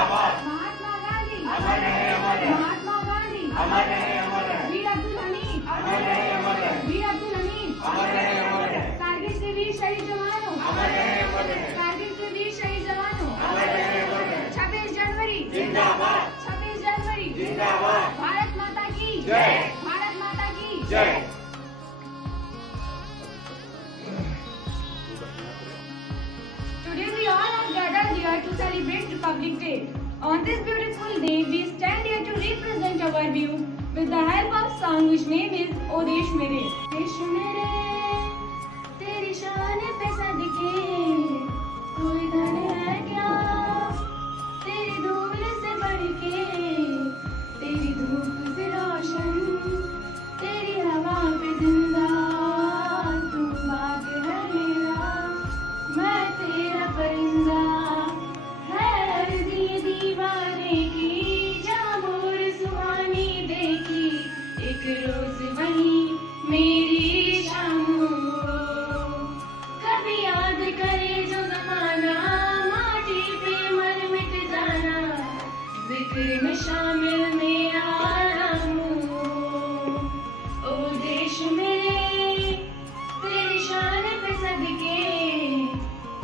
जिंदाबाद। महात्मा गांधी अमर रहे, अमर रहे। महात्मा गांधी अमर रहे, अमर रहे। वीर अब्दुल हमीद अमर रहे, अमर रहे। वीर अब्दुल हमीद अमर रहे, अमर रहे। कारगिल के वीर शहीद जवानों अमर रहे, अमर रहे। कारगिल के वीर शहीद जवानों अमर रहे, अमर रहे। 26 जनवरी जिंदाबाद। 26 जनवरी जिंदाबाद। भारत माता की जय। भारत माता की जय। Today we all are gathered here to celebrate Republic Day. On this beautiful day, we stand here to represent our views with the help of song which name is O Desh Mere. देश मेरे तेरी शान पे सदके कोई धन है क्या तेरी धूल से बढ़ के तेरी धूप से रोशन तेरी हवा पे जिंदा तू बाग है मेरा मैं तेरा परिंदा है अर्ज़ी दीवाने की जामोर सुहानी देखी एक रोज वही मेरी शाम कभी याद करे जो जमाना माटी पे मर मिट जाना जिक्र में शामिल मेरा नाम ओ देश मेरे तेरी शान पे सदके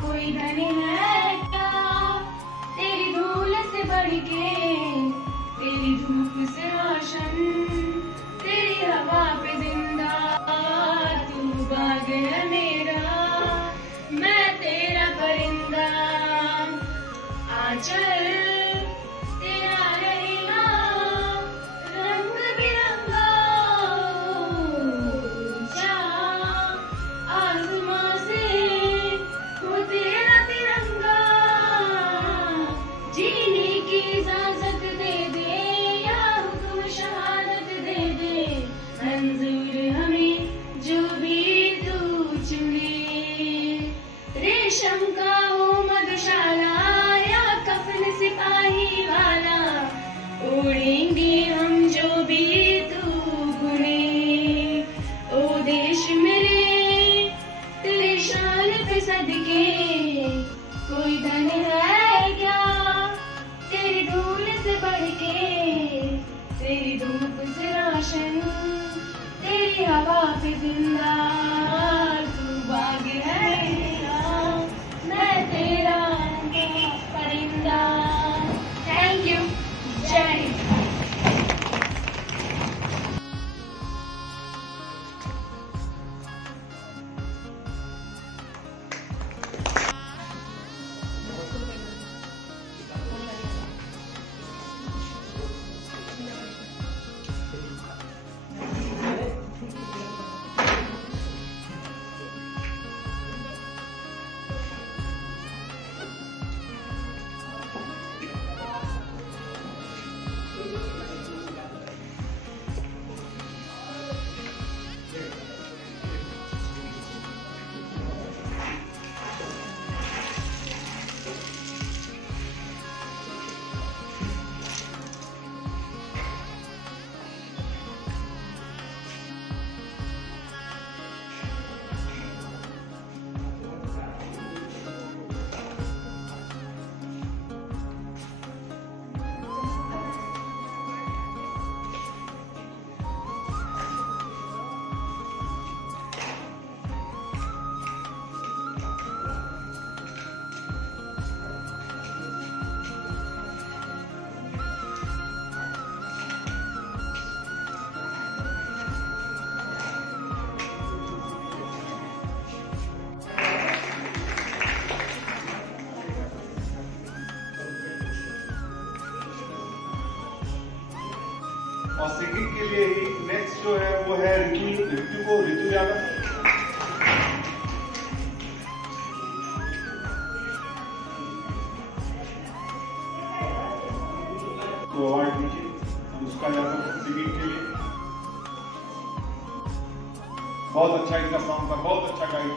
कोई धन है क्या तेरी धूल से बढ़ के तेरी धूप से रोशन तेरी हवा पे जिंदा तू बाग है मेरा मैं तेरा परिंदा आंचल तेरा रहेगा रंग बिरंगा ऊंचा आसमां से वो तेरा तिरंगा जीने की इजाजत दे दे या हुक्म शहादत दे दे मंजूर हमें जो भी तू चुने रेशम का हो मधुशाला या कफन सिपाही वाला ओढ़ेंगे हम जो भी तू गुने ओ देश मेरे तेरी शान पे सदके कोई धन है क्या तेरी धूल से बढ़ के तेरी धूप से रोशन तेरी हवा पे जिंदा तू बाग है मेरा मैं तेरा परिंदा थैंक यू जय हिंद और सिंगिंग के लिए ही नेक्स्ट जो है वो है ऋतु यादव। तो अवार्ड दीजिए अनुष्का यादव सिंगिंग के लिए। बहुत अच्छा इनका सॉन्ग था, बहुत अच्छा गाई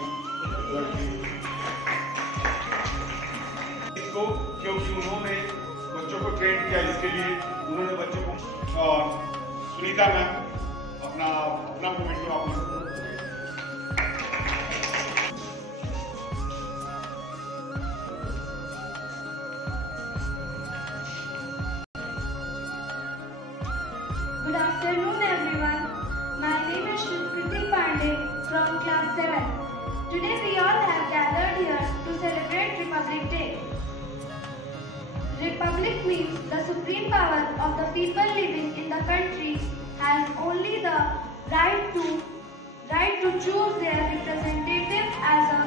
इसको, क्योंकि उन्होंने बच्चों को ट्रेन किया इसके लिए। उन्होंने बच्चों को और सुनीता मैम अपना मूवमेंट को वापस Good afternoon everyone. My name is Shriti Pandey from class 7. Today we all have gathered here to celebrate Republic Day. Republic means the supreme power of the people living in the country has only the right to choose their representative as a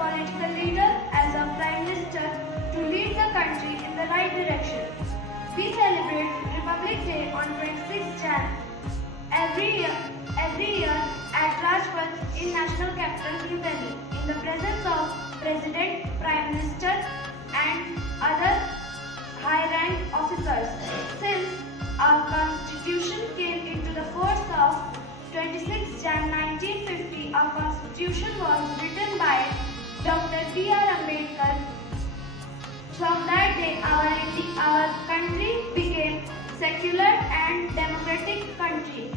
political leader, as a prime minister, to lead the country in the right direction. We celebrate Republic Day on 26th Jan every year at Rajpath in National Capital New Delhi in the presence of President, Prime Minister and other high-ranked officers. Since our Constitution came into the force of 26 Jan 1950, our Constitution was written by Dr. B.R. Ambedkar. From that day, our country became secular and democratic country.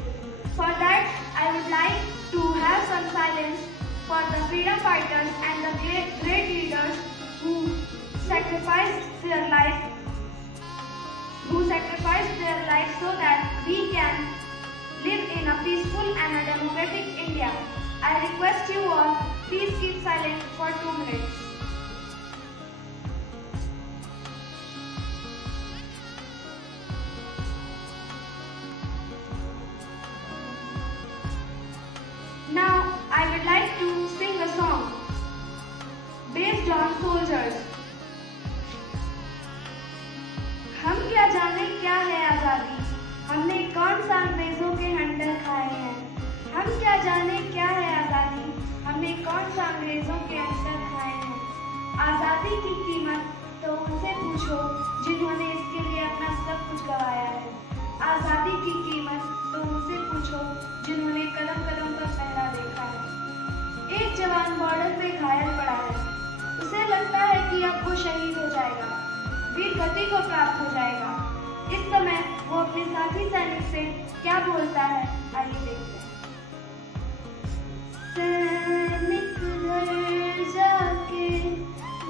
For that, I would like to have some silence for the freedom fighters and the great leaders who sacrificed their life so that we can live in a peaceful and a democratic India. I request you all, please keep silent for 2 minutes. Now, I would like to sing a song based on soldiers. हम क्या जाने क्या है आज़ादी, हमने कौन सा अंग्रेजों के हंटर खाए हैं। हम क्या जाने क्या है आज़ादी, हमने कौन सा अंग्रेजों के हंटर खाए हैं। आज़ादी की कीमत तो उनसे पूछो जिन्होंने इसके लिए अपना सब कुछ गंवाया है। आज़ादी की कीमत तो उनसे पूछो जिन्होंने कदम कदम पर पहरा देखा है। एक जवान बॉर्डर पे घायल पड़ा है, उसे लगता है कि अब वो शहीद हो जाएगा, वीर गति को प्राप्त हो जाएगा। इस समय वो अपने साथी सैनिक से क्या बोलता है, आइए देखते हैं। सैनिक घर जाके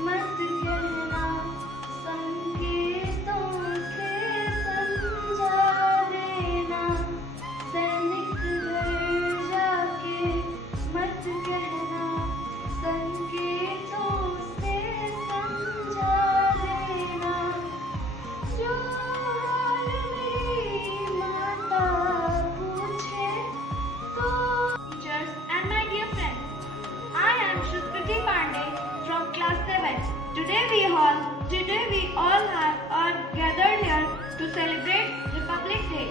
मत कहना, संकेतों से समझा देना। सैनिक घर जाके मत कहना, संकेतों से समझा देना। जो हाल मेरी माता पूछे तो। Teachers and my dear friends, I am Shriti Pandey from class 7. Today we all are gathered here to celebrate Republic Day.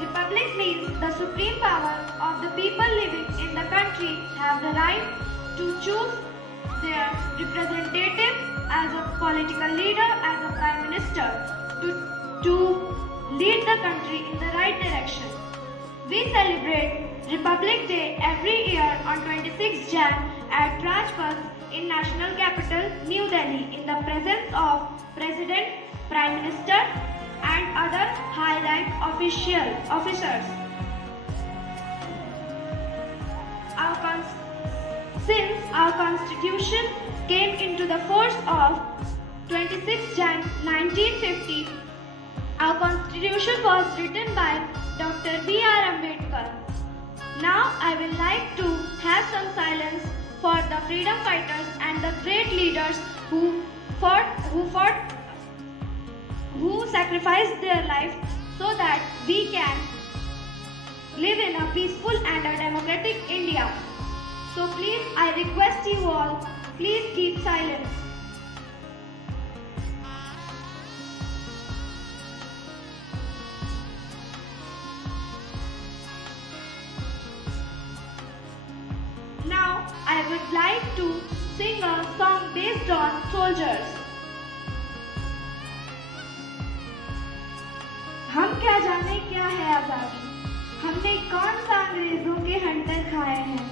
Republic means the supreme power of the people living in the country have the right to choose their representative as a political leader, as a prime minister, to lead the country in the right direction. We celebrate Republic Day every year on 26 Jan at Rajpath in National Capital New Delhi in the presence of President, Prime Minister and other high-ranked officers. Since our Constitution came into the force of 26 Jan 1950, our Constitution was written by Dr. B.R. Ambedkar. Now I will like to have some silence for the freedom fighters and the great leaders who sacrificed their life so that we can live in a peaceful and a democratic India. So please, I request you all, please keep silence. Now, I would like to sing a song based on soldiers. हम क्या जाने क्या है आज़ादी, हमने कौन सा अंग्रेजों के हंटर खाए हैं।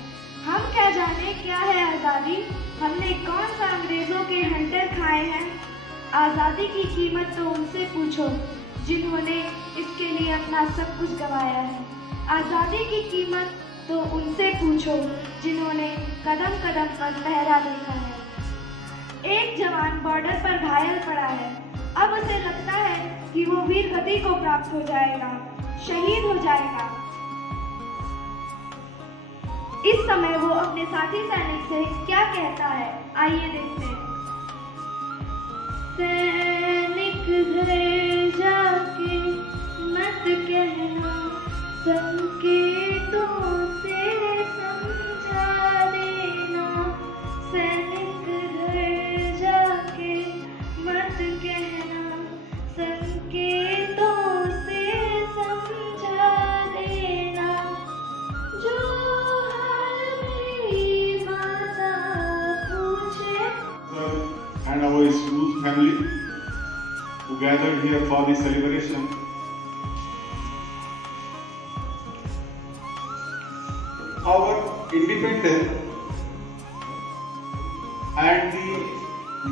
हम क्या जाने क्या है आज़ादी, हमने कौन सा अंग्रेजों के हंटर खाए हैं। आज़ादी की कीमत तो उनसे पूछो जिन्होंने इसके लिए अपना सब कुछ गंवाया है। आज़ादी की कीमत तो उनसे पूछो जिन्होंने कदम कदम पर पहरा देखा है। एक जवान बॉर्डर पर घायल पड़ा है, अब उसे लगता है कि वो वीर गति को प्राप्त हो जाएगा, शहीद हो जाएगा। इस समय वो अपने साथी सैनिक से क्या कहता है, आइए देखते हैं। सैनिक घर जाके मत कहना, संकेतों से समझा देना। सैनिक घर जाके मत कहना, संकेतों से समझा देना। जो हाल मेरी माता पूछे। And our school family who gathered here for this celebration. Our independence and the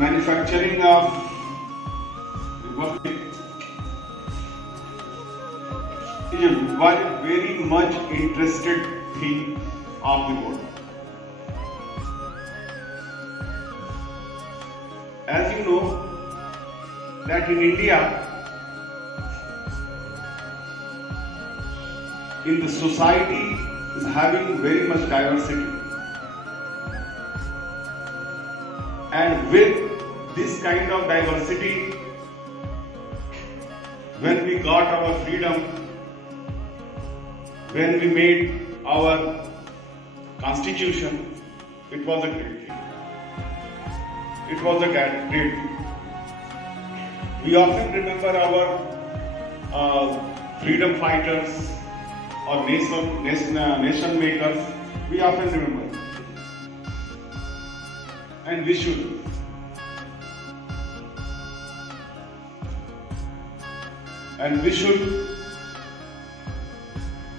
manufacturing of republic was a very much interested thing of the world. As you know, that in India, in the society is having very much diversity, and with this kind of diversity, when we got our freedom, when we made our constitution, it was a great thing. It was a great thing. We often remember our freedom fighters or nation makers. We often remember, and we should. And we should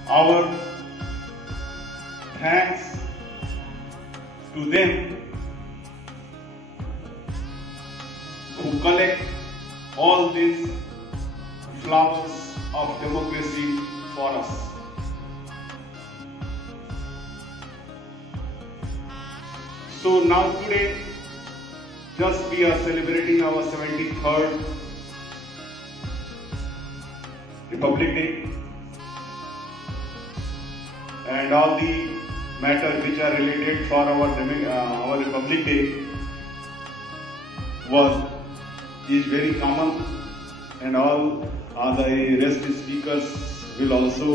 our thanks to them who collect all these flowers of democracy for us. So now today, just we are celebrating our 73rd Republic Day, and all the matters which are related for our Republic Day is very common, and all other rest speakers will also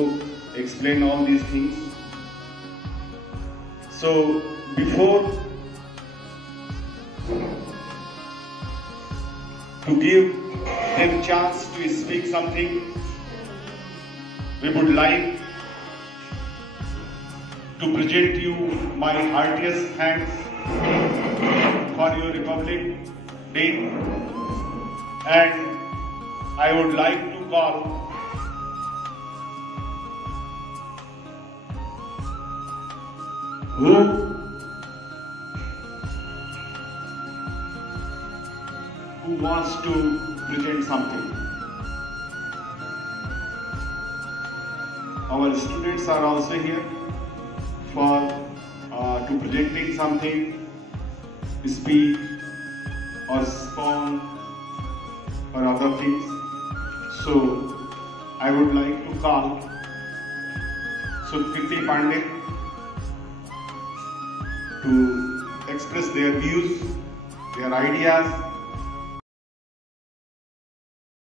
explain all these things. So before to give them chance to speak something, we would like to present you my heartiest thanks for your Republic Day, and I would like to call who wants to present something. Our students are also here for to presenting something, speak or spawn or other things. So I would like to call Sukriti Pandey to express their views, their ideas,